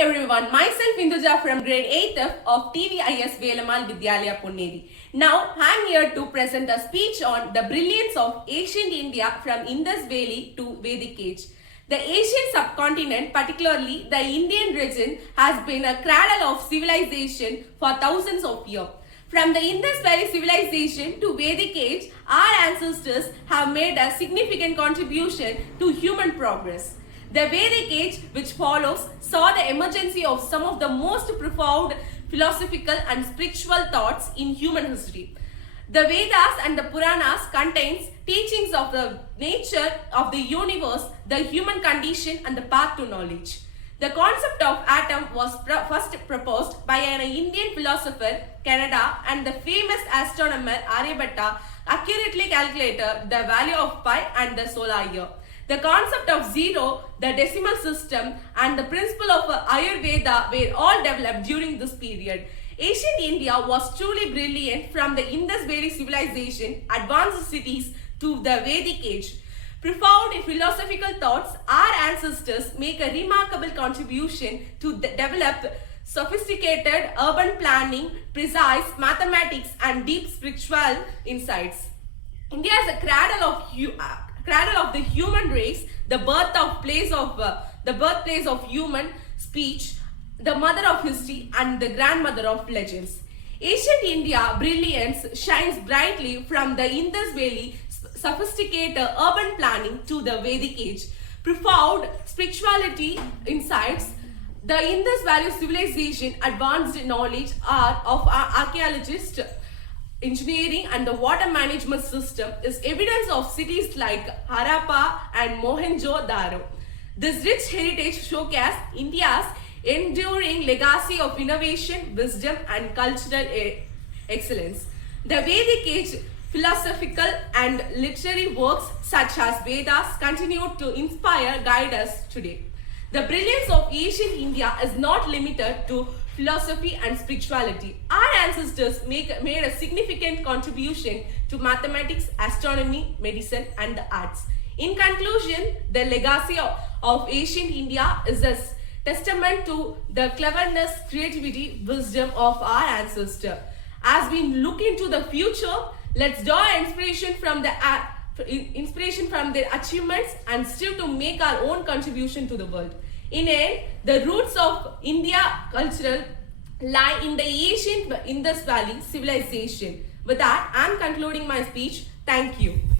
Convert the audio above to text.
everyone, myself Induja from grade 8F of TVIS Velamal Vidyalaya Ponneri. Now I am here to present a speech on the brilliance of ancient India from Indus Valley to Vedic age. The Asian subcontinent, particularly the Indian region, has been a cradle of civilization for thousands of years. From the Indus Valley civilization to Vedic age, our ancestors have made a significant contribution to human progress. The Vedic age, which follows, saw the emergence of some of the most profound philosophical and spiritual thoughts in human history. The Vedas and the Puranas contains teachings of the nature of the universe, the human condition and the path to knowledge. The concept of atom was first proposed by an Indian philosopher, Canada, and the famous astronomer Aryabhatta accurately calculated the value of pi and the solar year. The concept of zero, the decimal system, and the principle of Ayurveda were all developed during this period. Ancient India was truly brilliant from the Indus Valley civilization, advanced cities, to the Vedic age. Profound philosophical thoughts, our ancestors make a remarkable contribution to develop sophisticated urban planning, precise mathematics, and deep spiritual insights. India is a cradle of the human race, the birthplace of human speech, the mother of history, and the grandmother of legends. Ancient India brilliance shines brightly from the Indus Valley sophisticated urban planning to the Vedic age. Profound spirituality insights, the Indus Valley civilization, advanced knowledge of archaeologists, engineering and the water management system is evidence of cities like Harappa and Mohenjo-daro. This rich heritage showcases India's enduring legacy of innovation, wisdom and cultural excellence. The Vedic age philosophical and literary works such as Vedas continue to inspire, guide us today. The brilliance of ancient India is not limited to philosophy and spirituality. Our ancestors made a significant contribution to mathematics, astronomy, medicine, and the arts. In conclusion, the legacy of ancient India is a testament to the cleverness, creativity, wisdom of our ancestors. As we look into the future, let's draw inspiration from their achievements and strive to make our own contribution to the world. In end, the roots of India cultural lie in the ancient Indus Valley civilization. With that, I am concluding my speech. Thank you.